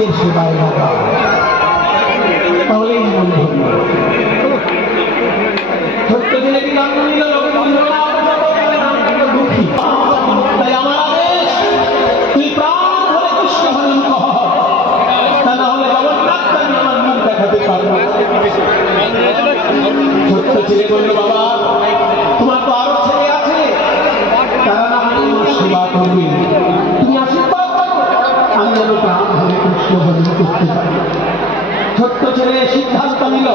শিবের সেবায় লাগা, তাহলেই বন্ধু ছোট্ট ছেলেটি জন্ম নিল দুঃখী। তাই আমার আদেশ, তুই প্রাণ হলে কৃষ্ণ হরণ কর, তা না হলে জগন্নাথ আমি আমার মুখ দেখাতে পারবো। ছোট্ট ছেলে বলল, বাবা তোমার তো আরো ছেলে আছে, তারা না হয় আমার সেবা করবে, তুমি আশীর্বাদ করো আমি যেন প্রাণ হলে কৃষ্ণ হরণ করতে পারি। ছোট্ট ছেলে সিদ্ধান্ত নিল